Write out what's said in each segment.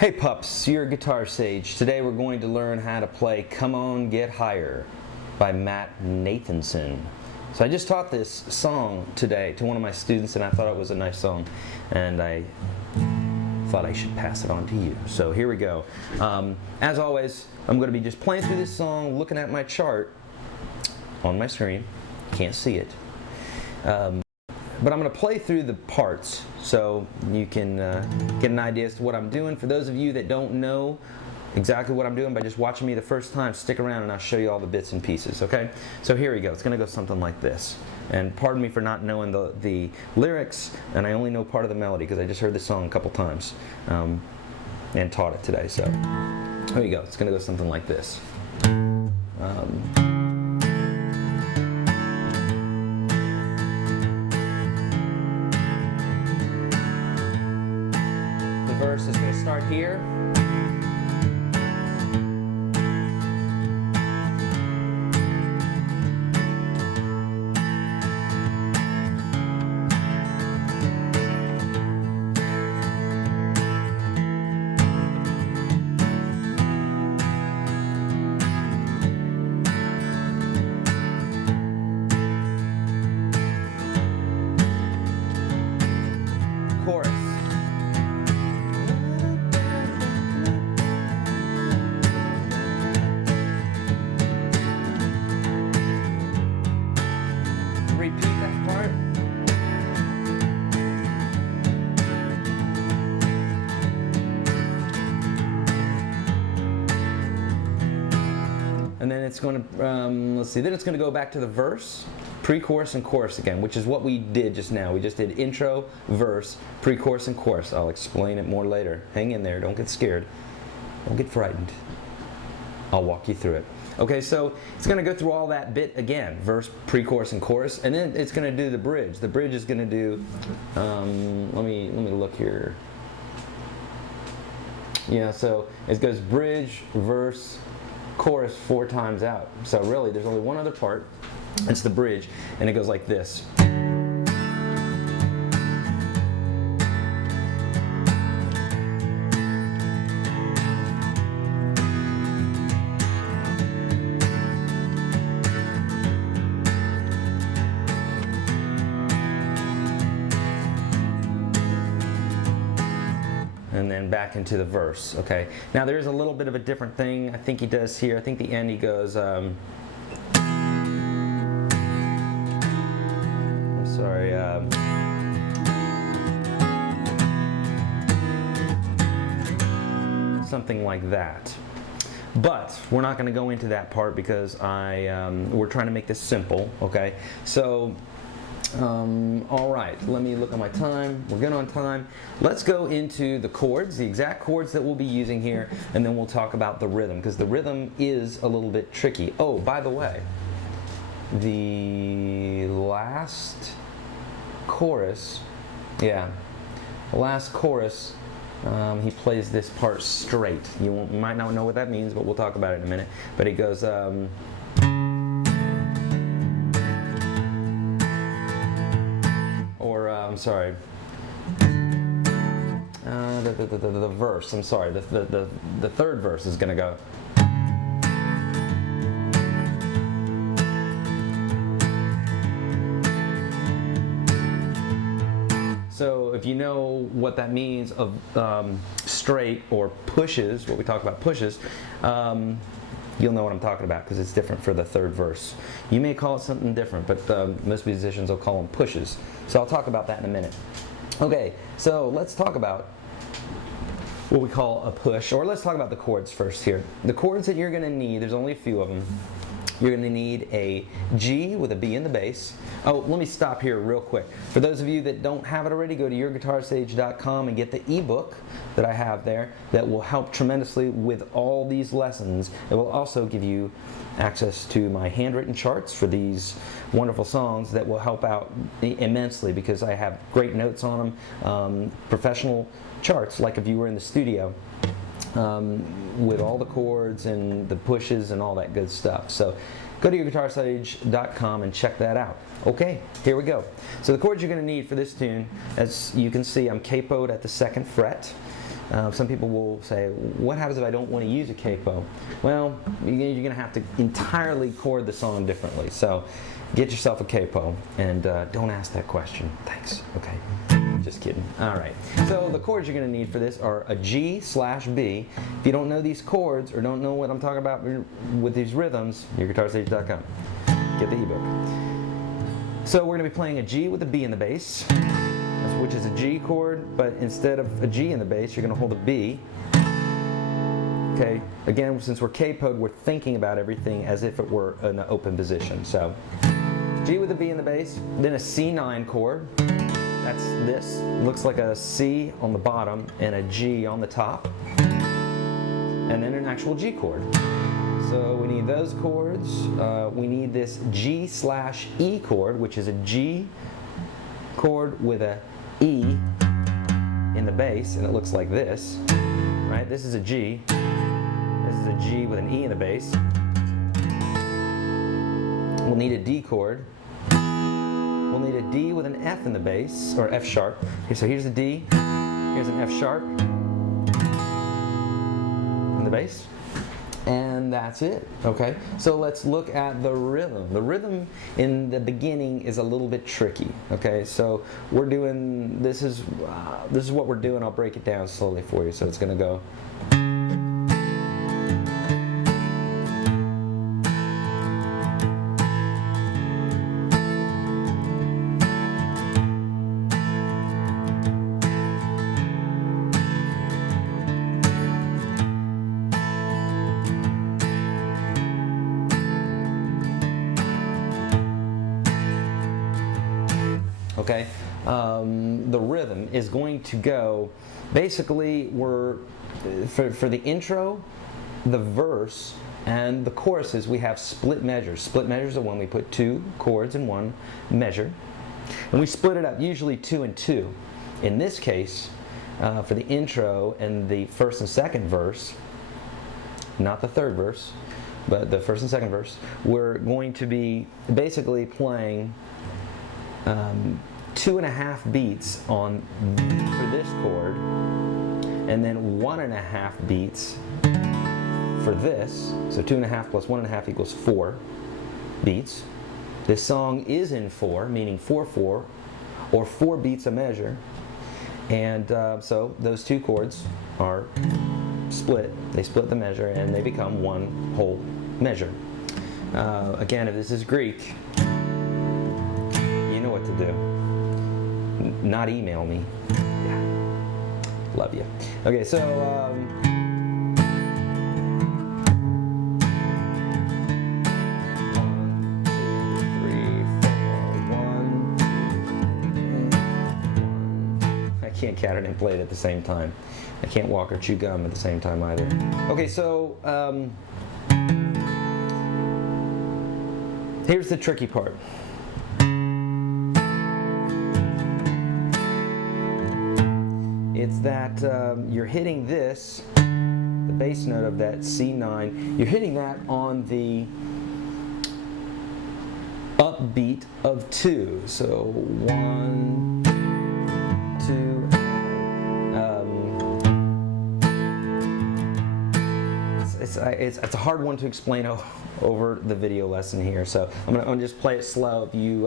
Hey pups, your guitar sage. Today we're going to learn how to play Come On Get Higher by Matt Nathanson. So I just taught this song today to one of my students and I thought it was a nice song and I thought I should pass it on to you. So here we go. As always, I'm going to be just playing through this song, looking at my chart on my screen. Can't see it. But I'm going to play through the parts so you can get an idea as to what I'm doing. For those of you that don't know exactly what I'm doing by just watching me the first time, stick around and I'll show you all the bits and pieces, okay? So here we go. It's going to go something like this. And pardon me for not knowing the lyrics, and I only know part of the melody because I just heard this song a couple times and taught it today. So here you go. It's going to go something like this. Verse is going to start here. Chorus. Repeat that part. And then it's going to, let's see, then it's going to go back to the verse, pre-chorus and chorus again, which is what we did just now. We just did intro, verse, pre-chorus and chorus. I'll explain it more later. Hang in there, don't get scared. Don't get frightened. I'll walk you through it. Okay, so it's going to go through all that bit again, verse, pre-chorus, and chorus, and then it's going to do the bridge. The bridge is going to do, let me look here. Yeah, so it goes bridge, verse, chorus 4 times out. So really, there's only one other part. It's the bridge, and it goes like this. And then back into the verse, okay? Now there's a little bit of a different thing I think he does here. I think the end he goes, I'm sorry, something like that. But we're not going to go into that part because we're trying to make this simple, okay? So, all right, let me look at my time. We're good on time. Let's go into the chords, the exact chords that we'll be using here, and then we'll talk about the rhythm, because the rhythm is a little bit tricky. Oh, by the way, the last chorus, yeah, the last chorus, he plays this part straight. You might not know what that means, but we'll talk about it in a minute. But he goes, I'm sorry, the verse, I'm sorry, the third verse is going to go. So if you know what that means of straight or pushes, what we talk about pushes, you'll know what I'm talking about because it's different for the third verse. You may call it something different, but most musicians will call them pushes. So I'll talk about that in a minute. Okay, so let's talk about what we call a push, or let's talk about the chords first here. The chords that you're going to need, there's only a few of them. You're going to need a G with a B in the bass. Oh, let me stop here real quick. For those of you that don't have it already, go to YourGuitarSage.com and get the ebook that I have there that will help tremendously with all these lessons. It will also give you access to my handwritten charts for these wonderful songs that will help out immensely because I have great notes on them, professional charts like if you were in the studio. With all the chords and the pushes and all that good stuff. So go to YourGuitarSage.com and check that out. Okay, here we go. So the chords you're going to need for this tune, as you can see, I'm capoed at the 2nd fret. Some people will say, what happens if I don't want to use a capo? Well, you're going to have to entirely chord the song differently. So get yourself a capo and don't ask that question. Thanks. Okay. Just kidding. All right. So the chords you're going to need for this are a G/B. If you don't know these chords or don't know what I'm talking about with these rhythms, YourGuitarSage.com. Get the ebook. So we're going to be playing a G with a B in the bass, which is a G chord, but instead of a G in the bass, you're going to hold a B. Okay. Again, since we're capoed, we're thinking about everything as if it were an open position. So G with a B in the bass, then a C9 chord. That's this. Looks like a C on the bottom and a G on the top. And then an actual G chord. So we need those chords. We need this G/E chord, which is a G chord with a E in the bass, and it looks like this. Right? This is a G. This is a G with an E in the bass. We'll need a D chord. We'll need a D with an F in the bass, or F sharp. Okay, so here's a D, here's an F sharp in the bass, and that's it. Okay, so let's look at the rhythm. The rhythm in the beginning is a little bit tricky. Okay, so we're doing, this is what we're doing. I'll break it down slowly for you. So it's going to go. Okay, the rhythm is going to go, basically we're, for the intro, the verse, and the choruses, we have split measures. Split measures are when we put two chords in one measure, and we split it up, usually 2 and 2. In this case, for the intro and the first and second verse, not the third verse, but the first and second verse, we're going to be basically playing 2.5 beats on for this chord, and then 1.5 beats for this. So 2.5 plus 1.5 equals 4 beats. This song is in 4, meaning 4/4, or 4 beats a measure, and so those two chords are split. They split the measure, and they become one whole measure. Again, if this is Greek, you know what to do. Not email me. Yeah. Love you. Okay, so I can't count it and play it at the same time. I can't walk or chew gum at the same time either. Okay, so here's the tricky part. It's that you're hitting this, the bass note of that C9, you're hitting that on the upbeat of 2. So 1, 2. It's a hard one to explain over the video lesson here. So I'm gonna just play it slow. If you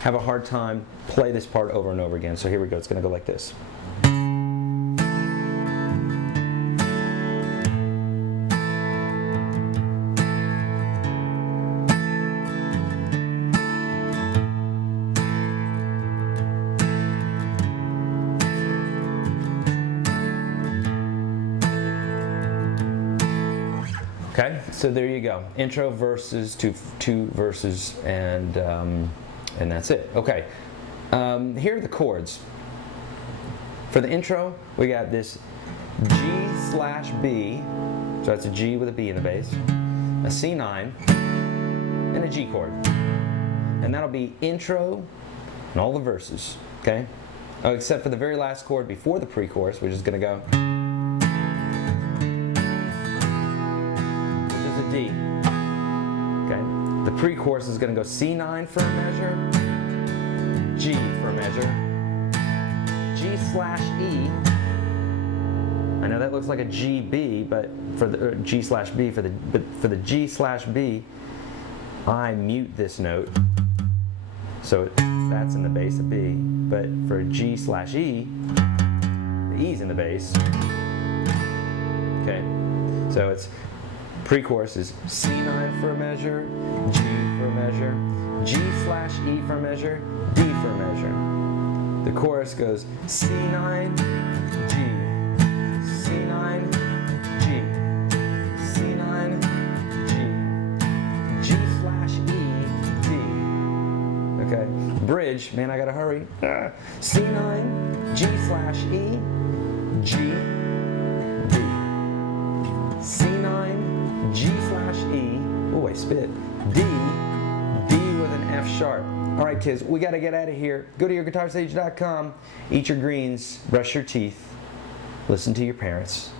have a hard time, play this part over and over again. So here we go. It's gonna go like this. Okay, so there you go. Intro, verses, two verses, and that's it. Okay, here are the chords. For the intro, we got this G/B, so that's a G with a B in the bass, a C9, and a G chord. And that'll be intro and all the verses, okay? Oh, except for the very last chord before the pre-chorus, which is going to go, which is a D. Okay? The pre-chorus is going to go C9 for a measure, G for a measure, G/E, I know that looks like a G B, but for the G slash B, for the G slash B, I mute this note, so that's in the bass of B. But for G slash E, the E's in the bass. Okay, so it's pre-chorus is C9 for a measure, G for a measure, G slash E for a measure, D for a measure. The chorus goes C9, G, C9, G, C9, G, G slash E, D. Okay, bridge, man, I gotta hurry. C9, G slash E, G, D. C9, G slash E, oh I spit, D, D with an F sharp. All right kids, we gotta get out of here. Go to YourGuitarSage.com, eat your greens, brush your teeth, listen to your parents.